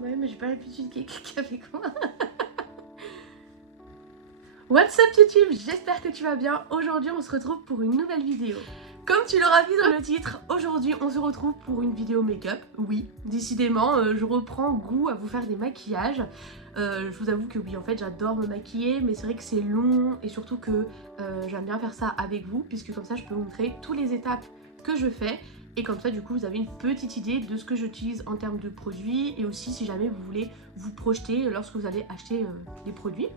Ouais, mais j'ai pas l'habitude qu'il y ait quelqu'un avec moi. What's up YouTube, j'espère que tu vas bien. Aujourd'hui on se retrouve pour une nouvelle vidéo. Comme tu l'auras vu dans le titre, aujourd'hui on se retrouve pour une vidéo make-up. Oui, décidément, je reprends goût à vous faire des maquillages. Je vous avoue que oui, en fait j'adore me maquiller, mais c'est vrai que c'est long et surtout que j'aime bien faire ça avec vous, puisque comme ça je peux vous montrer toutes les étapes que je fais. Et comme ça du coup vous avez une petite idée de ce que j'utilise en termes de produits et aussi si jamais vous voulez vous projeter lorsque vous allez acheter des produits.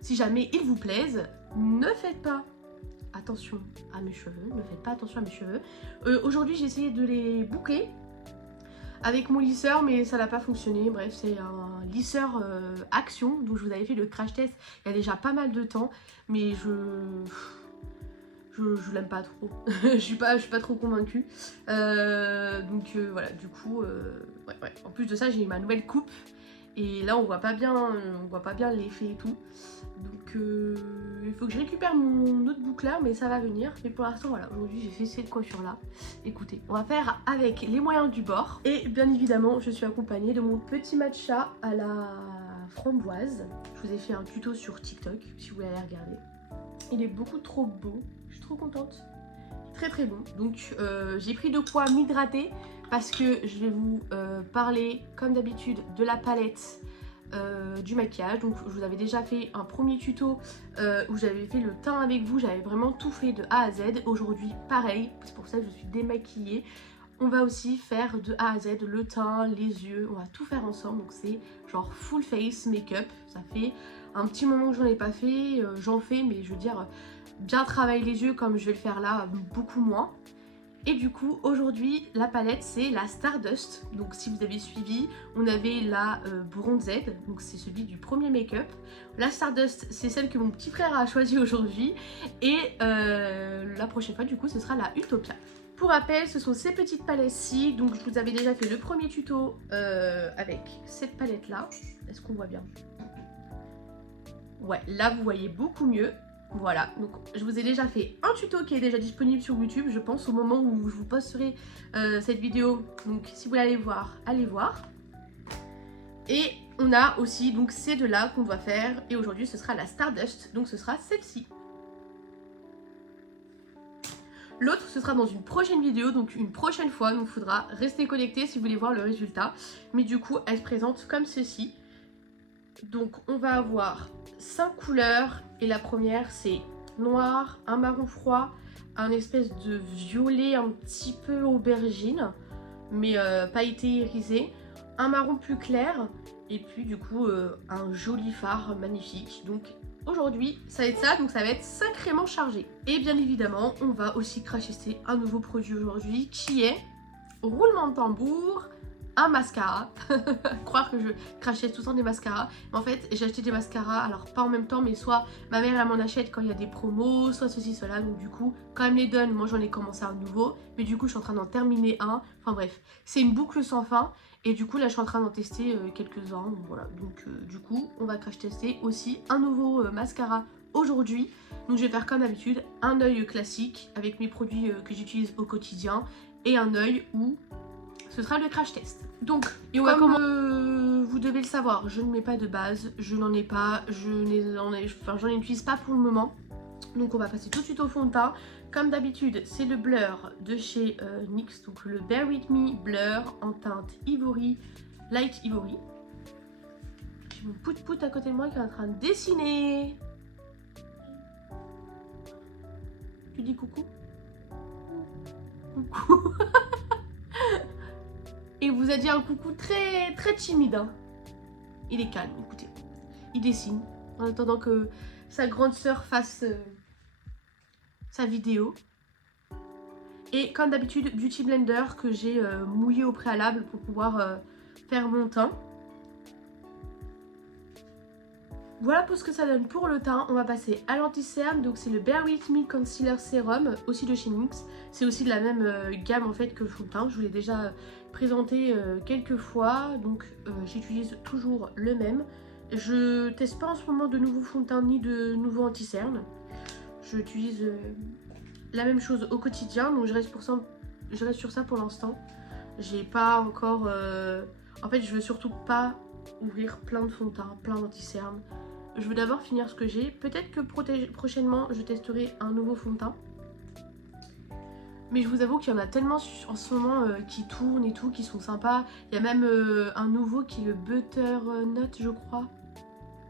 Si jamais ils vous plaisent, ne faites pas attention à mes cheveux, ne faites pas attention à mes cheveux. Aujourd'hui j'ai essayé de les boucler avec mon lisseur mais ça n'a pas fonctionné. Bref, c'est un lisseur Action, donc je vous avais fait le crash test il y a déjà pas mal de temps, mais je l'aime pas trop. je suis pas trop convaincue. Voilà, du coup, ouais. En plus de ça, j'ai ma nouvelle coupe. Et là on voit pas bien l'effet et tout. Donc il faut que je récupère mon autre boucleur, mais ça va venir. Mais pour l'instant voilà, aujourd'hui j'ai fait cette coiffure là. Écoutez, on va faire avec les moyens du bord. Et bien évidemment je suis accompagnée de mon petit matcha à la framboise. Je vous ai fait un tuto sur TikTok si vous voulez aller regarder. Il est beaucoup trop beau, je suis trop contente. Très bon. Donc j'ai pris de quoi m'hydrater parce que je vais vous parler comme d'habitude de la palette du maquillage. Donc je vous avais déjà fait un premier tuto où j'avais fait le teint avec vous, j'avais vraiment tout fait de A à Z. Aujourd'hui pareil, c'est pour ça que je suis démaquillée. On va aussi faire de A à Z le teint, les yeux, on va tout faire ensemble. Donc c'est genre full face make-up. Ça fait un petit moment que j'en ai pas fait, j'en fais mais je veux dire bien travailler les yeux comme je vais le faire là, beaucoup moins. Et du coup aujourd'hui la palette c'est la Stardust. Donc si vous avez suivi, on avait la Bronzed, donc c'est celui du premier make-up. La Stardust c'est celle que mon petit frère a choisi aujourd'hui. Et la prochaine fois du coup ce sera la Utopia. Pour rappel, ce sont ces petites palettes-ci. Donc je vous avais déjà fait le premier tuto avec cette palette là. Est-ce qu'on voit bien? Ouais, là vous voyez beaucoup mieux. Voilà, donc je vous ai déjà fait un tuto qui est déjà disponible sur YouTube, je pense, au moment où je vous posterai cette vidéo. Donc si vous voulez aller voir, allez voir. Et on a aussi donc ces deux là qu'on doit faire. Et aujourd'hui ce sera la Stardust, donc ce sera celle-ci. L'autre ce sera dans une prochaine vidéo, donc une prochaine fois. Donc il faudra rester connecté si vous voulez voir le résultat. Mais du coup elle se présente comme ceci. Donc on va avoir 5 couleurs et la première c'est noir, un marron froid, un espèce de violet un petit peu aubergine mais pailleté irisé, un marron plus clair et puis du coup un joli fard magnifique. Donc aujourd'hui ça va être ça, donc ça va être sacrément chargé. Et bien évidemment on va aussi crash tester un nouveau produit aujourd'hui qui est, roulement de tambour, un mascara. Croire que je crachais tout le temps des mascaras, mais en fait j'ai acheté des mascaras, alors pas en même temps, mais soit ma mère elle m'en achète quand il y a des promos, soit ceci cela, donc du coup quand elle me les donne, moi j'en ai commencé un nouveau, mais du coup je suis en train d'en terminer un. Enfin bref, c'est une boucle sans fin et du coup là je suis en train d'en tester quelques-uns. Donc voilà, donc du coup on va crash tester aussi un nouveau mascara aujourd'hui. Donc je vais faire comme d'habitude un œil classique avec mes produits que j'utilise au quotidien et un œil où ce sera le crash test. Donc, comme vous devez le savoir, je ne mets pas de base, je n'en ai pas, j'en utilise pas pour le moment. Donc on va passer tout de suite au fond de teint. Comme d'habitude, c'est le blur de chez NYX, donc le Bear With Me Blur en teinte Ivory, Light Ivory. J'ai mon pout-pout à côté de moi qui est en train de dessiner. Tu dis coucou? Coucou. Et il vous a dit un coucou très timide. Hein. Il est calme, écoutez. Il dessine en attendant que sa grande sœur fasse sa vidéo. Et comme d'habitude, Beauty Blender que j'ai mouillé au préalable pour pouvoir faire mon teint. Voilà pour ce que ça donne pour le teint. On va passer à l'anti-cerne. Donc c'est le Bear With Me Concealer Serum, aussi de chez NYX. C'est aussi de la même gamme en fait que le fond de teint. Je vous l'ai déjà présenté quelques fois. Donc j'utilise toujours le même. Je teste pas en ce moment de nouveaux fonds de teint ni de nouveaux anti-cerne. J'utilise la même chose au quotidien. Donc je reste sur ça pour l'instant. J'ai pas encore En fait, je veux surtout pas ouvrir plein de fond de teint, plein d'anti-cerne. Je veux d'abord finir ce que j'ai. Peut-être que prochainement, je testerai un nouveau fond de teint. Mais je vous avoue qu'il y en a tellement en ce moment qui tournent et tout, qui sont sympas. Il y a même un nouveau qui est le Butternut, je crois,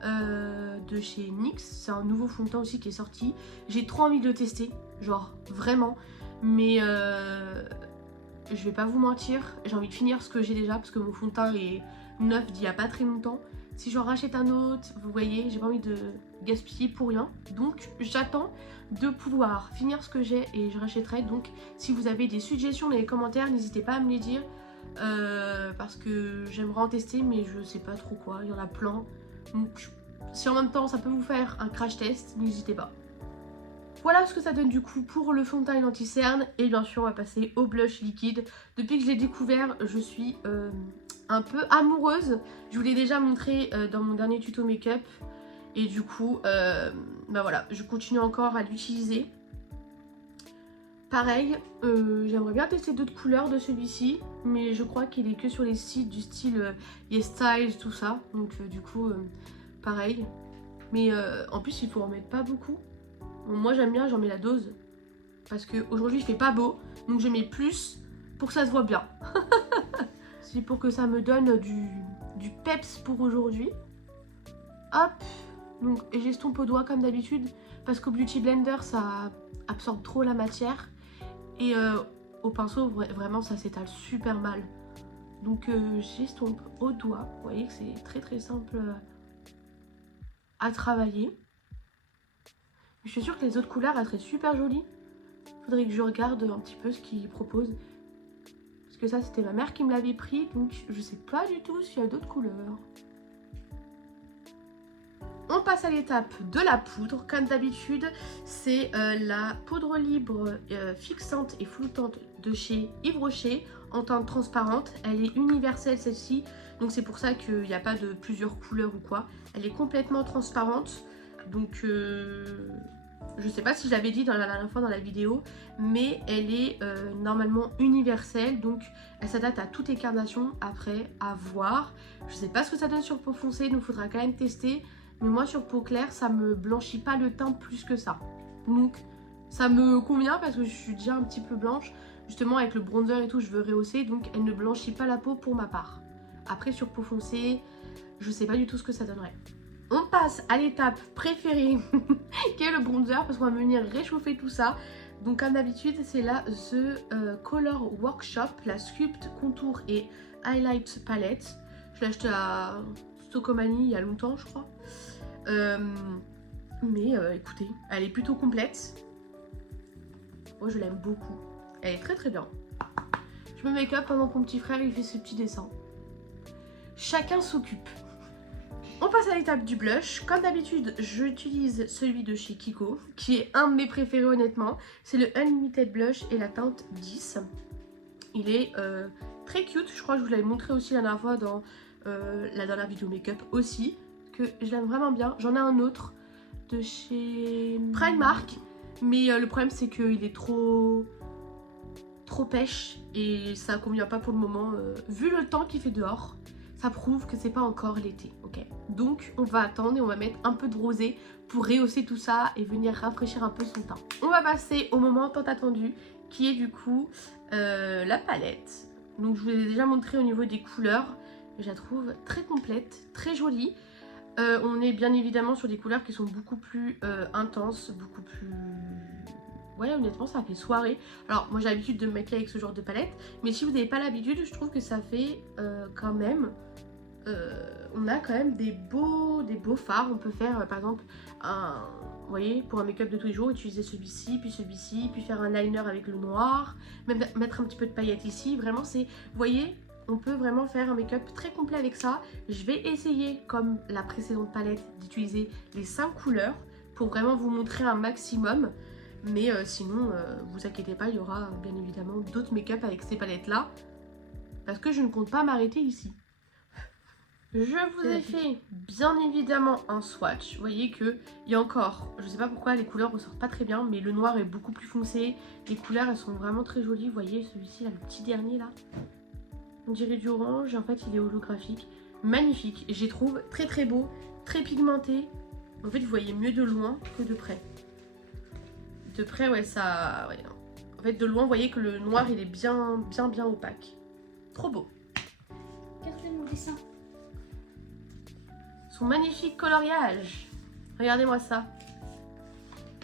de chez NYX. C'est un nouveau fond de teint aussi qui est sorti. J'ai trop envie de le tester, genre vraiment. Mais je vais pas vous mentir, j'ai envie de finir ce que j'ai déjà parce que mon fond de teint est neuf d'il y a pas très longtemps. Si j'en rachète un autre, vous voyez, j'ai pas envie de gaspiller pour rien. Donc j'attends de pouvoir finir ce que j'ai et je rachèterai. Donc si vous avez des suggestions dans les commentaires, n'hésitez pas à me les dire. Parce que j'aimerais en tester mais je sais pas trop quoi, il y en a plein. Donc si en même temps ça peut vous faire un crash test, n'hésitez pas. Voilà ce que ça donne du coup pour le fond de teint et l'anti-cerne. Et bien sûr on va passer au blush liquide. Depuis que je l'ai découvert, je suis un peu amoureuse. Je vous l'ai déjà montré dans mon dernier tuto make-up. Et du coup, bah voilà, je continue encore à l'utiliser. Pareil, j'aimerais bien tester d'autres couleurs de celui-ci. Mais je crois qu'il est que sur les sites du style YesStyle, tout ça. Donc du coup, pareil. Mais en plus il faut en mettre pas beaucoup. Bon, moi j'aime bien, j'en mets la dose. Parce qu'aujourd'hui il fait pas beau. Donc je mets plus pour que ça se voit bien. C'est pour que ça me donne du peps pour aujourd'hui. Hop. Donc j'estompe au doigt comme d'habitude. Parce qu'au Beauty Blender ça absorbe trop la matière. Et au pinceau vraiment ça s'étale super mal. Donc j'estompe au doigt. Vous voyez que c'est très très simple à travailler. Je suis sûre que les autres couleurs elles seraient super jolies. Faudrait que je regarde un petit peu ce qu'ils proposent. Parce que ça c'était ma mère qui me l'avait pris. Donc je sais pas du tout s'il y a d'autres couleurs. On passe à l'étape de la poudre. Comme d'habitude c'est la poudre libre fixante et flottante de chez Yves Rocher en teinte transparente. Elle est universelle celle-ci. Donc c'est pour ça qu'il n'y a pas de plusieurs couleurs ou quoi. Elle est complètement transparente. Donc je sais pas si je l'avais dit la dernière fois dans la vidéo, mais elle est normalement universelle, donc elle s'adapte à toute incarnation. Après à voir, je sais pas ce que ça donne sur peau foncée, donc il faudra quand même tester. Mais moi sur peau claire ça me blanchit pas le teint plus que ça, donc ça me convient parce que je suis déjà un petit peu blanche. Justement avec le bronzer et tout je veux rehausser, donc elle ne blanchit pas la peau pour ma part. Après sur peau foncée je sais pas du tout ce que ça donnerait. On passe à l'étape préférée qui est le bronzer parce qu'on va venir réchauffer tout ça. Donc comme d'habitude c'est la The Color Workshop, la Sculpt Contour et Highlight Palette. Je l'ai acheté à Stocomanie il y a longtemps je crois. Mais écoutez, elle est plutôt complète. Moi je l'aime beaucoup. Elle est très très bien. Je me make up pendant que mon petit frère il fait ses petits dessins. Chacun s'occupe. On passe à l'étape du blush. Comme d'habitude, j'utilise celui de chez Kiko, qui est un de mes préférés honnêtement. C'est le Unlimited Blush et la teinte 10. Il est très cute. Je crois que je vous l'avais montré aussi la dernière fois dans la dernière vidéo make-up aussi. Que je l'aime vraiment bien. J'en ai un autre de chez Primark. Mais le problème c'est qu'il est trop pêche et ça convient pas pour le moment. Vu le temps qu'il fait dehors. Ça prouve que c'est pas encore l'été, ok? Donc on va attendre et on va mettre un peu de rosé pour rehausser tout ça et venir rafraîchir un peu son teint. On va passer au moment tant attendu qui est du coup la palette. Donc je vous ai déjà montré au niveau des couleurs. Je la trouve très complète, très jolie. On est bien évidemment sur des couleurs qui sont beaucoup plus intenses, beaucoup plus... Ouais, honnêtement, ça fait soirée. Alors, moi, j'ai l'habitude de me maquiller avec ce genre de palette. Mais si vous n'avez pas l'habitude, je trouve que ça fait quand même... on a quand même des beaux fards. On peut faire, par exemple, vous voyez, pour un make-up de tous les jours, utiliser celui-ci, puis faire un liner avec le noir. Même mettre un petit peu de paillettes ici. Vraiment, c'est... Vous voyez, on peut vraiment faire un make-up très complet avec ça. Je vais essayer, comme la précédente palette, d'utiliser les 5 couleurs pour vraiment vous montrer un maximum. Mais sinon, vous inquiétez pas, il y aura bien évidemment d'autres make-up avec ces palettes-là. Parce que je ne compte pas m'arrêter ici. Je vous ai fait bien évidemment un swatch. Vous voyez qu'il y a encore, je ne sais pas pourquoi les couleurs ressortent pas très bien, mais le noir est beaucoup plus foncé. Les couleurs elles sont vraiment très jolies. Vous voyez celui-ci là, le petit dernier là. On dirait du orange et en fait il est holographique. Magnifique, et je les trouve très très beau, très pigmenté. En fait vous voyez mieux de loin que de près. De près ouais ça... Ouais, en fait de loin vous voyez que le noir il est bien opaque. Trop beau. Qu'est-ce que mon dessin? Son magnifique coloriage. Regardez-moi ça.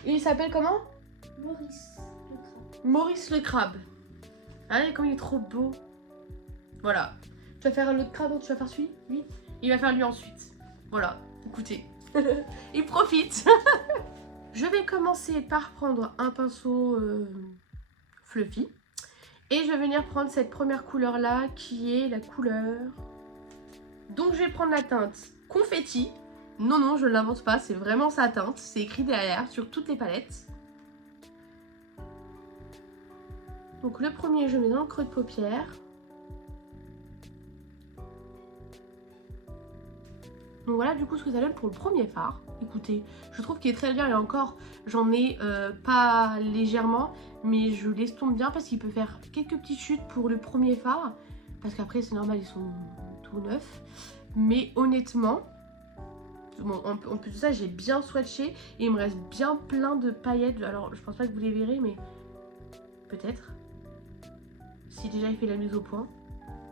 Et il s'appelle comment? Maurice le crabe. Maurice le crabe. Regardez comme il est trop beau. Voilà. Tu vas faire l'autre crabe, tu vas faire celui? Lui. Il va faire lui ensuite. Voilà, écoutez. Il profite. Je vais commencer par prendre un pinceau fluffy. Et je vais venir prendre cette première couleur là qui est la couleur... Donc je vais prendre la teinte confetti. Non, non, je ne l'invente pas, c'est vraiment sa teinte. C'est écrit derrière sur toutes les palettes. Donc le premier, je mets dans le creux de paupière. Donc voilà du coup ce que ça donne pour le premier fard. Écoutez, je trouve qu'il est très bien et encore j'en ai pas légèrement, mais je l'estompe bien parce qu'il peut faire quelques petites chutes pour le premier fard. Parce qu'après c'est normal, ils sont tout neufs. Mais honnêtement, bon, en plus de ça j'ai bien swatché et il me reste bien plein de paillettes. Alors je pense pas que vous les verrez mais peut-être. Si déjà il fait la mise au point.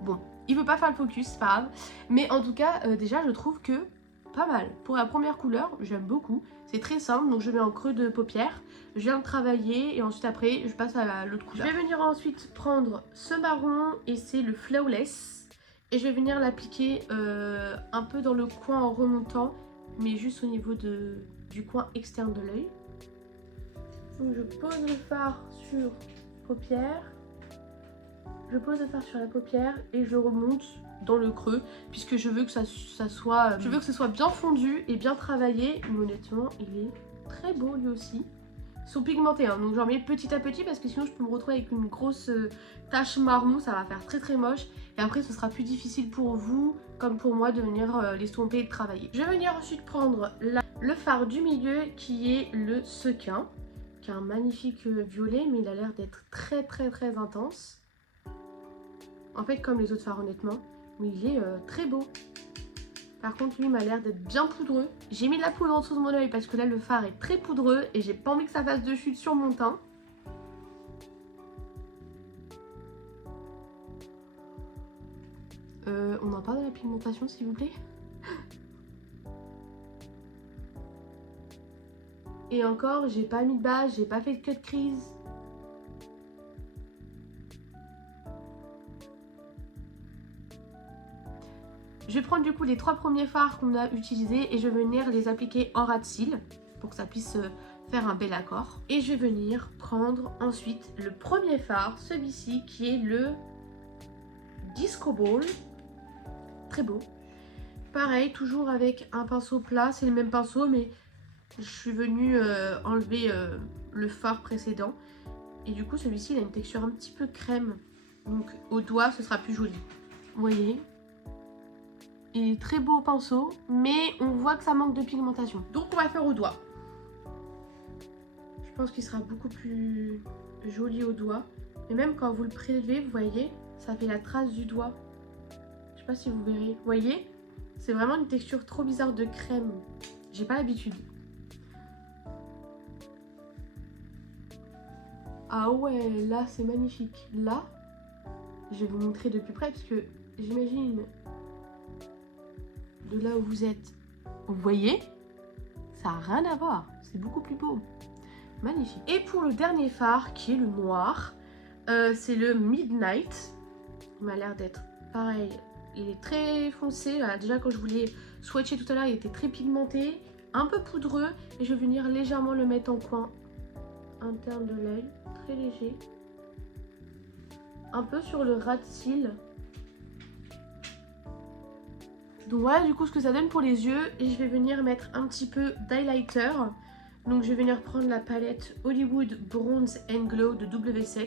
Bon. Il veut pas faire le focus, c'est pas grave. Mais en tout cas, déjà, je trouve que pas mal. Pour la première couleur, j'aime beaucoup. C'est très simple, donc je mets en creux de paupière. Je viens de travailler et ensuite après, je passe à l'autre couleur. Je vais venir ensuite prendre ce marron et c'est le Flawless. Et je vais venir l'appliquer un peu dans le coin en remontant, mais juste au niveau du coin externe de l'œil. Donc je pose le fard sur paupière. Je pose le fard sur la paupière et je remonte dans le creux puisque je veux que ça soit, je veux que ce soit bien fondu et bien travaillé. Mais honnêtement, il est très beau lui aussi. Ils sont pigmentés, hein, donc j'en mets petit à petit parce que sinon je peux me retrouver avec une grosse tache marron, ça va faire très très moche. Et après ce sera plus difficile pour vous comme pour moi de venir l'estomper et de travailler. Je vais venir ensuite prendre le fard du milieu qui est le sequin, qui a un magnifique violet mais il a l'air d'être très très très intense. En fait comme les autres fards honnêtement, mais il est très beau. Par contre lui m'a l'air d'être bien poudreux. J'ai mis de la poudre en dessous de mon oeil parce que là le fard est très poudreux et j'ai pas envie que ça fasse de chute sur mon teint. On en parle de la pigmentation s'il vous plaît. Et encore j'ai pas mis de base, j'ai pas fait de cut crease. Je vais prendre du coup les 3 premiers fards qu'on a utilisés et je vais venir les appliquer en ras de cils pour que ça puisse faire un bel accord. Et je vais venir prendre ensuite le premier fard, celui-ci qui est le Disco Ball. Très beau. Pareil, toujours avec un pinceau plat, c'est le même pinceau mais je suis venue enlever le fard précédent. Et du coup celui-ci il a une texture un petit peu crème. Donc au doigt ce sera plus joli. Vous voyez ? Il est très beau au pinceau, mais on voit que ça manque de pigmentation. Donc on va faire au doigt. Je pense qu'il sera beaucoup plus joli au doigt. Et même quand vous le prélevez, vous voyez, ça fait la trace du doigt. Je sais pas si vous verrez. Vous voyez? C'est vraiment une texture trop bizarre de crème. J'ai pas l'habitude. Ah ouais, là c'est magnifique. Là, je vais vous montrer de plus près parce que j'imagine... de là où vous êtes, vous voyez, ça n'a rien à voir, c'est beaucoup plus beau, magnifique. Et pour le dernier fard qui est le noir, c'est le Midnight. Il m'a l'air d'être pareil, il est très foncé. Voilà, déjà quand je voulais swatcher tout à l'heure il était très pigmenté, un peu poudreux, et je vais venir légèrement le mettre en coin interne de l'œil, très léger, un peu sur le ras de cils. Donc voilà du coup ce que ça donne pour les yeux et je vais venir mettre un petit peu d'highlighter. Donc je vais venir prendre la palette Hollywood Bronze and Glow de W7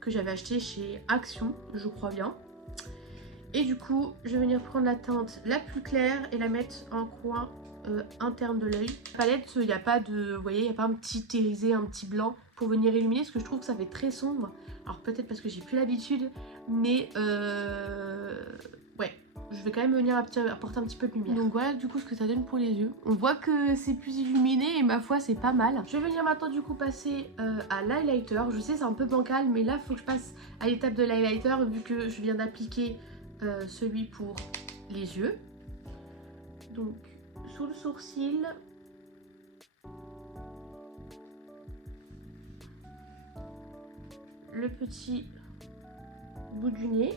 que j'avais acheté chez Action, je crois bien. Et du coup je vais venir prendre la teinte la plus claire et la mettre en coin interne de l'œil. La palette, il n'y a pas de, vous voyez, il n'y a pas un petit irisé, un petit blanc pour venir illuminer parce que je trouve que ça fait très sombre. Alors peut-être parce que j'ai plus l'habitude, mais ouais, je vais quand même venir apporter un petit peu de lumière. Donc voilà du coup ce que ça donne pour les yeux. On voit que c'est plus illuminé et ma foi c'est pas mal. Je vais venir maintenant du coup passer à l'highlighter. Je sais c'est un peu bancal, mais là il faut que je passe à l'étape de l'highlighter vu que je viens d'appliquer celui pour les yeux. Donc sous le sourcil. Le petit bout du nez,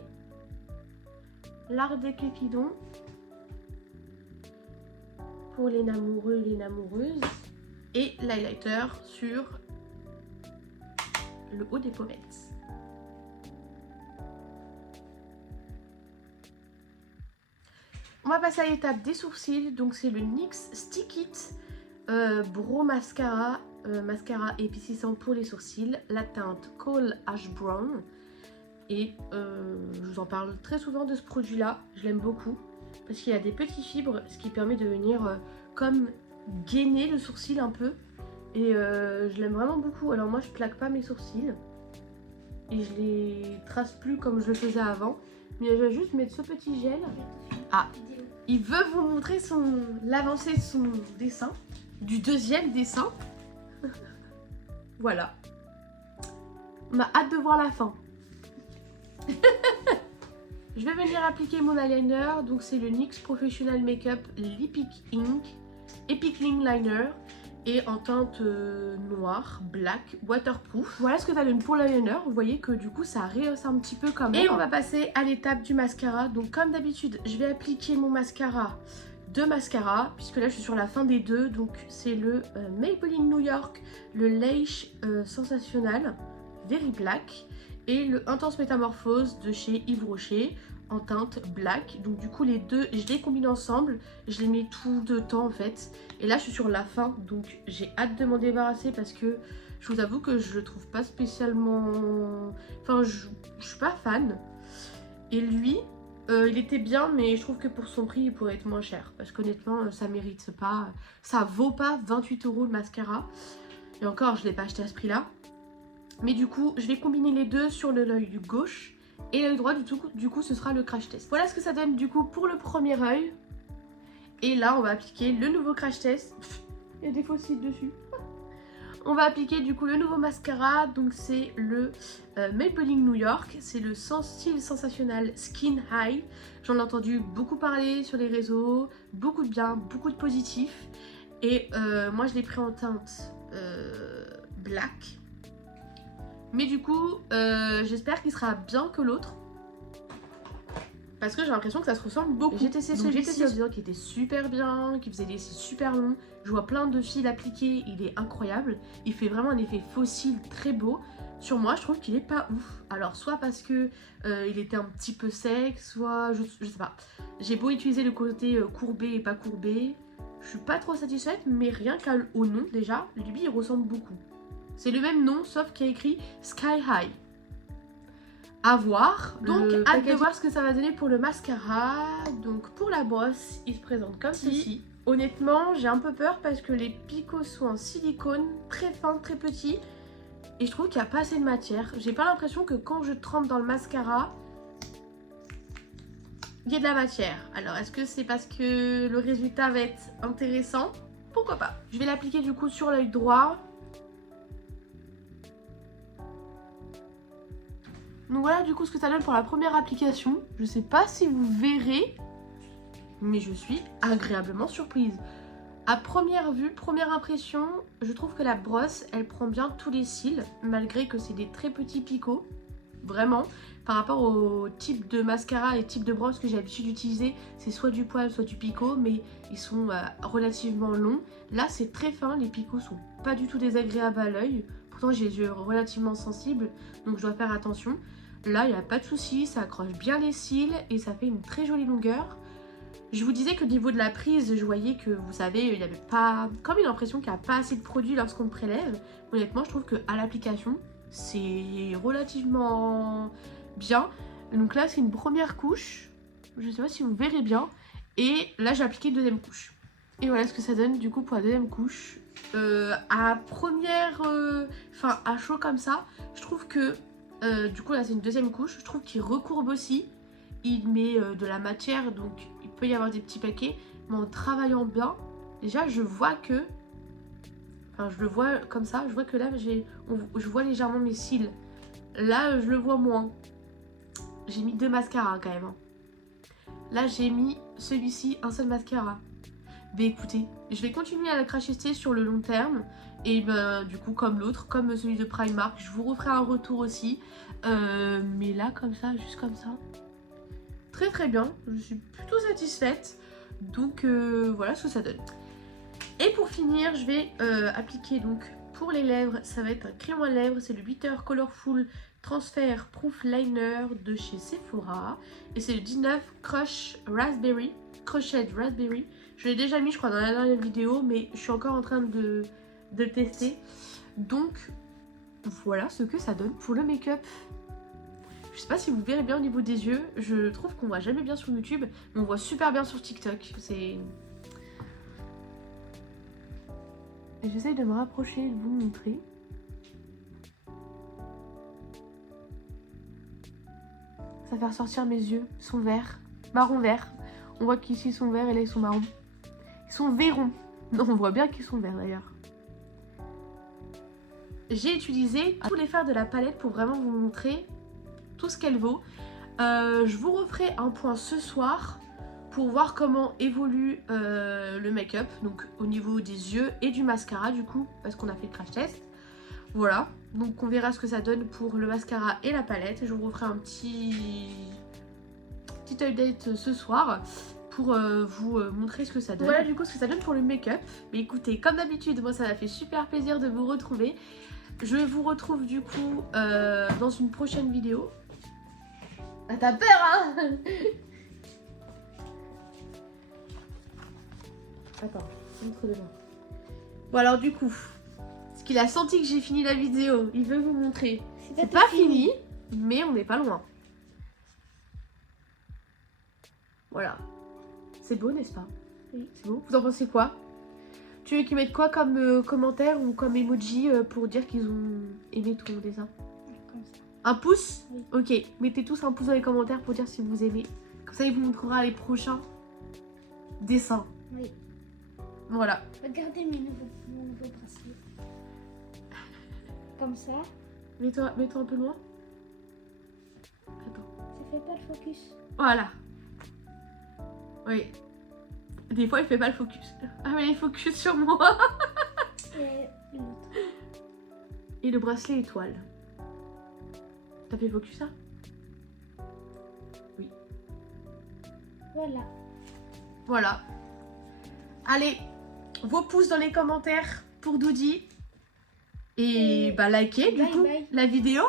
l'arc de Cupidon pour les namoureux et les namoureuses, et l'highlighter sur le haut des pommettes. On va passer à l'étape des sourcils, donc c'est le NYX Stick It Brow Mascara. Mascara épaississant pour les sourcils, la teinte Coal Ash Brown. Et je vous en parle très souvent de ce produit là, je l'aime beaucoup parce qu'il y a des petits fibres, ce qui permet de venir comme gainer le sourcil un peu. Et je l'aime vraiment beaucoup. Alors moi je plaque pas mes sourcils et je les trace plus comme je le faisais avant, mais je vais juste mettre ce petit gel. Ah, il veut vous montrer l'avancée de son dessin, du deuxième dessin. Voilà. On a hâte de voir la fin. Je vais venir appliquer mon eyeliner. Donc c'est le NYX Professional Makeup Epic Link Liner. Et en teinte noire, black, waterproof. Voilà ce que ça donne pour l'eyeliner. Vous voyez que du coup ça rehausse un petit peu quand même. Et on va passer à l'étape du mascara. Donc comme d'habitude, je vais appliquer mon mascara. Deux mascaras, puisque là je suis sur la fin des deux, donc c'est le Maybelline New York, le Lash Sensationnel Very Black et le Intense Métamorphose de chez Yves Rocher en teinte black. Donc du coup les deux, je les combine ensemble, je les mets tout de temps en fait. Et là je suis sur la fin, donc j'ai hâte de m'en débarrasser parce que je vous avoue que je le trouve pas spécialement... Enfin je suis pas fan. Et lui... il était bien, mais je trouve que pour son prix il pourrait être moins cher parce qu'honnêtement ça mérite pas, ça vaut pas 28 € le mascara. Et encore je l'ai pas acheté à ce prix là, mais du coup je vais combiner les deux sur l'œil gauche et l'œil droit. Du coup ce sera le crash test. Voilà ce que ça donne du coup pour le premier œil. Et là on va appliquer le nouveau crash test. Il y a des fossiles dessus. On va appliquer du coup le nouveau mascara, donc c'est le Maybelline New York, c'est le Style Sensationnel Skin High. J'en ai entendu beaucoup parler sur les réseaux, beaucoup de bien, beaucoup de positifs. Et moi je l'ai pris en teinte black. Mais du coup j'espère qu'il sera bien que l'autre. Parce que j'ai l'impression que ça se ressemble beaucoup. J'ai testé celui-ci en disant qu'il était super bien, qu'il faisait des cils super longs. Je vois plein de fils appliqués, il est incroyable. Il fait vraiment un effet fossile très beau. Sur moi, je trouve qu'il est pas ouf. Alors, soit parce que il était un petit peu sec, soit je sais pas. J'ai beau utiliser le côté courbé et pas courbé, je suis pas trop satisfaite, mais rien qu'au nom déjà, lui il ressemble beaucoup. C'est le même nom, sauf qu'il y a écrit Sky High. À voir, donc hâte de voir ce que ça va donner pour le mascara. Donc pour la brosse, il se présente comme ceci. Honnêtement, j'ai un peu peur parce que les picots sont en silicone, très fins, très petits. Et je trouve qu'il n'y a pas assez de matière. J'ai pas l'impression que quand je trempe dans le mascara, il y a de la matière. Alors est-ce que c'est parce que le résultat va être intéressant? Pourquoi pas. Je vais l'appliquer du coup sur l'œil droit. Donc voilà du coup ce que ça donne pour la première application. Je sais pas si vous verrez, mais je suis agréablement surprise. À première vue, première impression, je trouve que la brosse, elle prend bien tous les cils, malgré que c'est des très petits picots. Vraiment, par rapport au type de mascara et type de brosse que j'ai l'habitude d'utiliser, c'est soit du poil, soit du picot, mais ils sont relativement longs. Là, c'est très fin, les picots sont pas du tout désagréables à l'œil. Pourtant, j'ai les yeux relativement sensibles, donc je dois faire attention. Là, il n'y a pas de souci, ça accroche bien les cils et ça fait une très jolie longueur. Je vous disais qu'au niveau de la prise, je voyais que, vous savez, il n'y avait pas... Comme une impression qu'il n'y a pas assez de produit lorsqu'on prélève. Honnêtement, je trouve qu'à l'application, c'est relativement bien. Donc là, c'est une première couche. Je ne sais pas si vous verrez bien. Et là, j'ai appliqué une deuxième couche. Et voilà ce que ça donne du coup pour la deuxième couche. À première... Enfin, à chaud comme ça, je trouve que Du coup là c'est une deuxième couche. Je trouve qu'il recourbe aussi. Il met de la matière, donc il peut y avoir des petits paquets. Mais en travaillant bien, déjà je vois que... Enfin je le vois comme ça, je vois que là je vois légèrement mes cils. Là je le vois moins. J'ai mis 2 mascaras quand même. Hein. Là j'ai mis celui-ci, un seul mascara. Mais écoutez, je vais continuer à la crash tester sur le long terme. Et ben, du coup, comme l'autre, comme celui de Primark, je vous referai un retour aussi. Mais là, comme ça, juste comme ça. Très très bien. Je suis plutôt satisfaite. Donc voilà ce que ça donne. Et pour finir, je vais appliquer donc pour les lèvres. Ça va être un crayon à lèvres. C'est le Bitter Colorful Transfer Proof Liner de chez Sephora. Et c'est le 19 Crush Raspberry. Crushed Raspberry. Je l'ai déjà mis je crois dans la dernière vidéo, mais je suis encore en train de le tester. Donc voilà ce que ça donne pour le make-up. Je sais pas si vous verrez bien au niveau des yeux. Je trouve qu'on voit jamais bien sur YouTube, mais on voit super bien sur TikTok. J'essaye de me rapprocher et de vous montrer. Ça fait ressortir mes yeux. Ils sont verts. Marron vert. On voit qu'ici ils sont verts et là ils sont marrons. Ils sont verrons. Non, on voit bien qu'ils sont verts d'ailleurs. J'ai utilisé tous les fards de la palette pour vraiment vous montrer tout ce qu'elle vaut. Je vous referai un point ce soir pour voir comment évolue le make-up. Donc au niveau des yeux et du mascara du coup, parce qu'on a fait le crash test. Voilà, donc on verra ce que ça donne pour le mascara et la palette. Je vous referai un petit update ce soir pour vous montrer ce que ça donne. Voilà du coup ce que ça donne pour le make-up. Mais écoutez, comme d'habitude, moi ça m'a fait super plaisir de vous retrouver. Je vous retrouve du coup dans une prochaine vidéo. Ah t'as peur hein. Attends, montre devant. Bon alors du coup, parce qu'il a senti que j'ai fini la vidéo, il veut vous montrer. C'est pas fini, mais on n'est pas loin. Voilà. C'est beau, n'est-ce pas? Oui. C'est beau. Vous en pensez quoi? Tu veux qu'ils mettent quoi comme commentaire ou comme emoji pour dire qu'ils ont aimé ton dessin? Comme ça. Un pouce? Oui. Ok, mettez tous un pouce dans les commentaires pour dire si vous aimez. Comme ça, il vous montrera les prochains dessins. Oui. Voilà. Regardez mon nouveau bracelet. Comme ça. Mets-toi un peu loin. Attends. Ça fait pas le focus. Voilà. Oui. Des fois, il fait pas le focus. Ah, mais il focus sur moi. Et l'autre. Et le bracelet étoile. T'as fait focus ça? Oui. Voilà. Voilà. Allez, vos pouces dans les commentaires pour Doody. Et bah likez du coup la vidéo.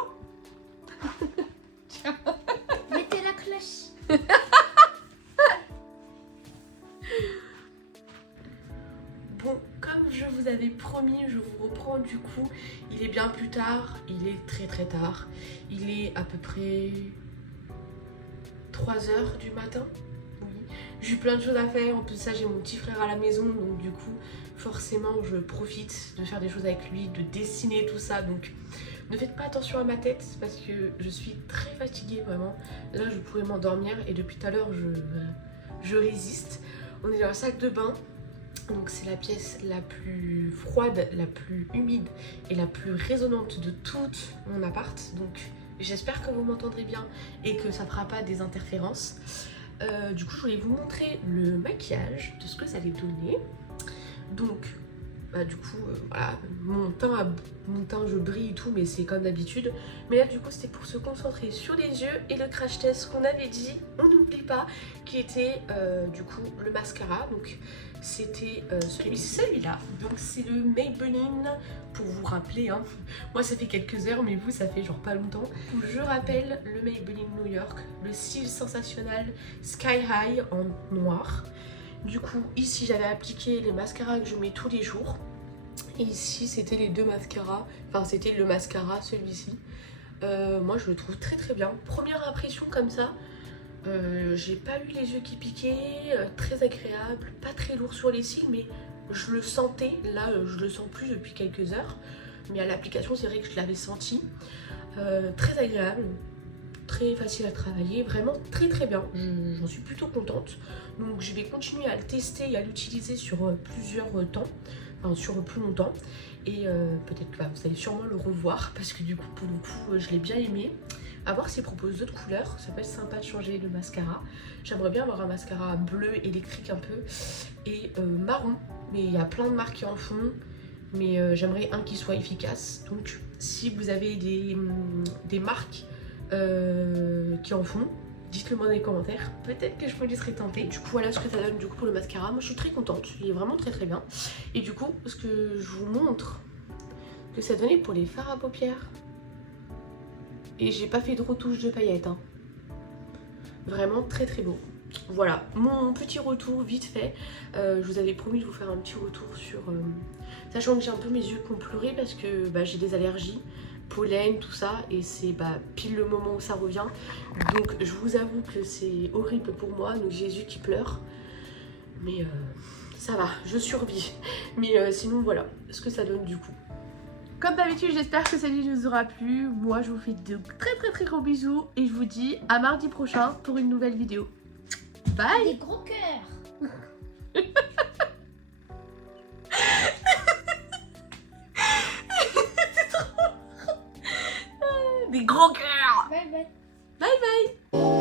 Mettez la cloche. Bon, comme je vous avais promis, je vous reprends du coup. Il est bien plus tard, il est très très tard. Il est à peu près 3 h du matin. Oui. J'ai eu plein de choses à faire, en plus de ça j'ai mon petit frère à la maison, donc du coup forcément je profite de faire des choses avec lui, de dessiner tout ça. Donc ne faites pas attention à ma tête parce que je suis très fatiguée vraiment. Là je pourrais m'endormir et depuis tout à l'heure je résiste. On est dans la salle de bain. Donc c'est la pièce la plus froide, la plus humide et la plus résonnante de tout mon appart. Donc j'espère que vous m'entendrez bien et que ça ne fera pas des interférences. Du coup je voulais vous montrer le maquillage de ce que ça allait donner. Donc bah, du coup voilà, mon teint je brille et tout, mais c'est comme d'habitude. Mais là du coup c'était pour se concentrer sur les yeux et le crash test qu'on avait dit, on n'oublie pas, qui était du coup le mascara. Donc c'était celui-là, donc c'est le Maybelline, pour vous rappeler, hein. Moi ça fait quelques heures mais vous ça fait genre pas longtemps. Je rappelle le Maybelline New York, le Cils Sensationnel Sky High en noir. Du coup ici j'avais appliqué les mascaras que je mets tous les jours. Et ici c'était les deux mascaras, enfin c'était le mascara celui-ci. Moi je le trouve très très bien. Première impression comme ça. J'ai pas eu les yeux qui piquaient, très agréable, pas très lourd sur les cils, mais je le sentais. Là je le sens plus depuis quelques heures, mais à l'application c'est vrai que je l'avais senti. très agréable, très facile à travailler, vraiment très très bien, j'en suis plutôt contente. Donc je vais continuer à le tester et à l'utiliser sur plusieurs temps, enfin sur plus longtemps. Et peut-être que vous allez sûrement le revoir parce que du coup pour le coup je l'ai bien aimé. À voir s'il propose d'autres couleurs, ça peut être sympa de changer de mascara. J'aimerais bien avoir un mascara bleu électrique un peu et marron, mais il y a plein de marques qui en font. Mais j'aimerais un qui soit efficace. Donc si vous avez des marques qui en font, dites-le moi dans les commentaires, peut-être que je me laisserai tenter. Du coup voilà ce que ça donne du coup pour le mascara. Moi je suis très contente, il est vraiment très très bien. Et du coup ce que je vous montre que ça donnait pour les fards à paupières. Et j'ai pas fait de retouche de paillettes hein. Vraiment très très beau. Voilà mon petit retour vite fait. Je vous avais promis de vous faire un petit retour sur sachant que j'ai un peu mes yeux qui ont pleuré parce que j'ai des allergies, pollen, tout ça, et c'est pile le moment où ça revient. Donc je vous avoue que c'est horrible pour moi, donc j'ai les yeux qui pleurent. Mais ça va, je survis. Mais sinon voilà ce que ça donne du coup. Comme d'habitude, j'espère que cette vidéo vous aura plu. Moi, je vous fais de très très très gros bisous et je vous dis à mardi prochain pour une nouvelle vidéo. Bye. Des gros cœurs. Des gros cœurs. Bye bye. Bye bye.